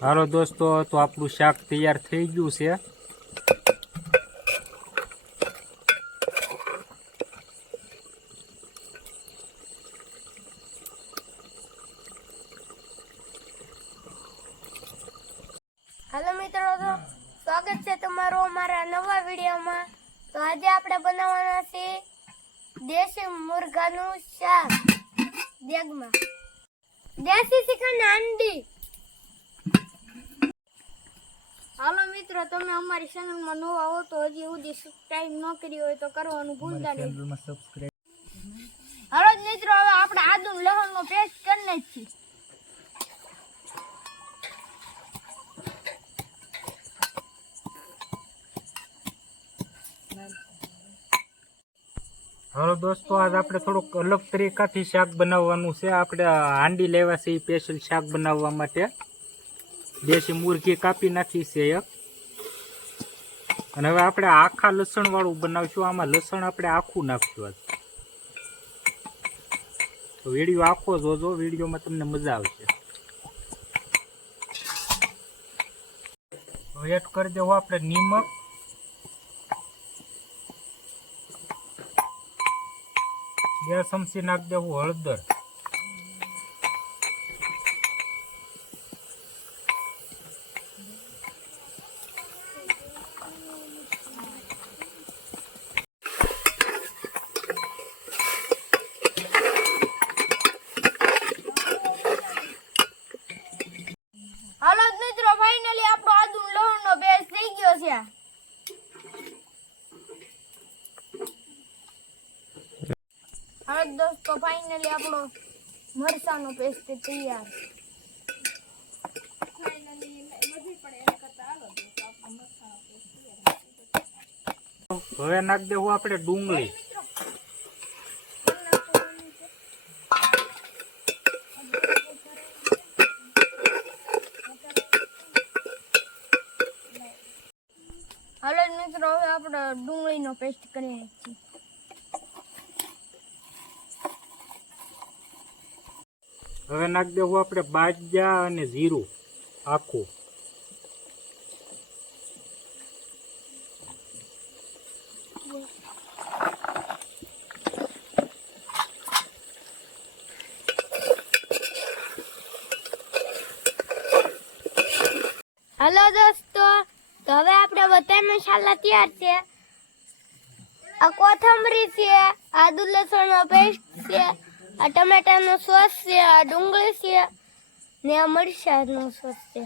હાલો દોસ્તો, તો આપણું શાક તૈયાર થઈ ગયું છે. હાલો મિત્રો, તો સ્વાગત છે તમારું અમારા નવા વિડીયોમાં. તો આજે આપણે બનાવવાના છે દેશી મુર્ગાનું શાક. દેગમાં. દેશી ચિકન હાંડી હાલો મિત્રો તમે અમારી ચેનલમાં નવા હો તો હજી સુધી સબસ્ક્રાઇબ ન કરી હોય તો કરવાનું ભૂલતા નહીં. હાલો મિત્રો હવે આપણે આદુ લસણનો પેસ્ટ કરી નાખીએ હાલો દોસ્તો આજ આપણે થોડુંક અલગ તરીકાથી શાક બનાવવાનું છે. આપણે હાંડી લેવા છે એ સ્પેશિયલ શાક બનાવવા માટે. દેશી મુરઘી કાપી નાખી છે એક. અને હવે આપણે આખા લસણ વાળું બનાવશું. આમાં લસણ આપણે આખું નાખશું આજ. તો વીડિયો આખો જોજો. વિડીયોમાં તમને મજા આવશે. એડ કરી દેવું આપણે નિમક. બે ચમચી નાખી દેવું હળદર હાલો જ મિત્રો ફાઇનલી આપણો આદુ લસણનો પેસ્ટ થઈ ગયો છે હવે દોસ્તો ફાઇનલી આપણો મરસાનો પેસ્ટ તૈયાર હવે નાખી દેવું આપણે ડુંગળી. હાલો મિત્રો હવે આપણે ડુંગળીનો પેસ્ટ કરીએ નાખીએ હવે નાખી દેવું આપણે બાજા અને જીરું આખું. હાલો દોસ્તો, તો હવે આપણે બધા મસાલા તૈયાર છે. આ કોથમરી છે, આદુ લસણનો પેસ્ટ છે આ ટમેટાનો સોસ છે, આ ડુંગળી છે, ને આ મરચાંનો સોસ છે.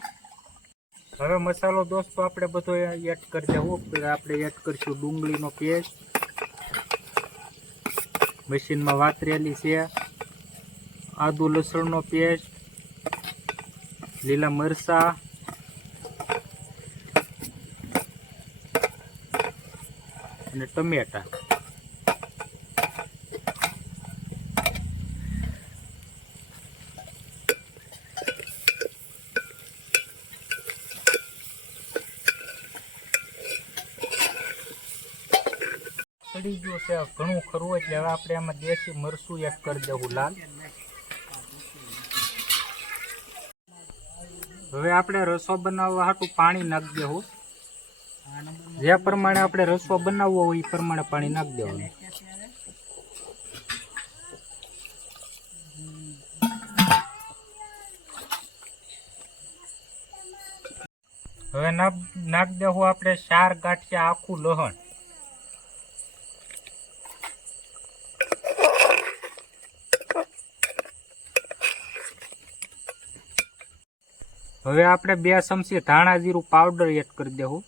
હવે મસાલો દોસ્તો આપણે બધો એડ કરી દેવો આપણે એડ કરીશું ડુંગળીનો પેસ્ટ મશીનમાં વાતરેલી છે. આદુ લસણનો પેસ્ટ લીલા મરચાં. અને ટમેટા. ચડી ગયું છે. ઘણું ખરું એટલે હવે આપણે આમાં દેશી મરસું એક કરી દેવું લાલ. હવે આપણે રસો બનાવવા હાટું પાણી નાખી દેવું. જે પ્રમાણે આપણે રસો બનાવવો હોય એ પ્રમાણે પાણી નાખી દેવાનું. હવે નાખી દેવું આપણે ચાર ગાંઠિયા આખું લહણ. હવે આપણે બે ચમચી ધાણા જીરું પાવડર એડ કરી દેવું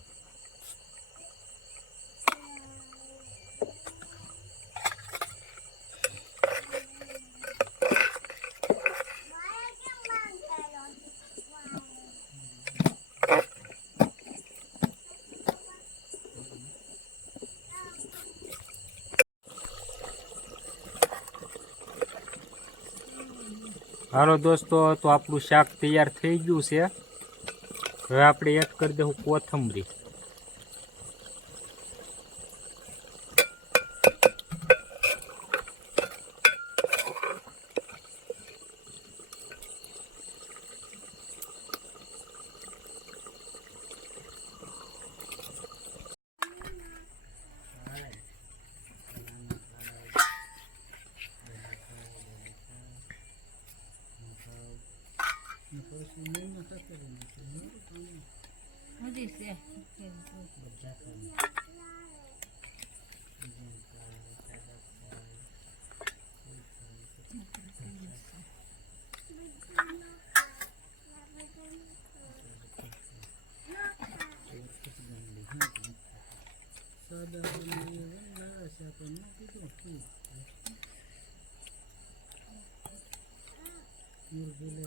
હાલો દોસ્તો, તો આપણું શાક તૈયાર થઈ ગયું છે. હવે આપણે એડ કરી દઉં કોથમરી. Onde é? Sada sa mga wala sa panagkito. ಮೂರು ಬೀಲೆ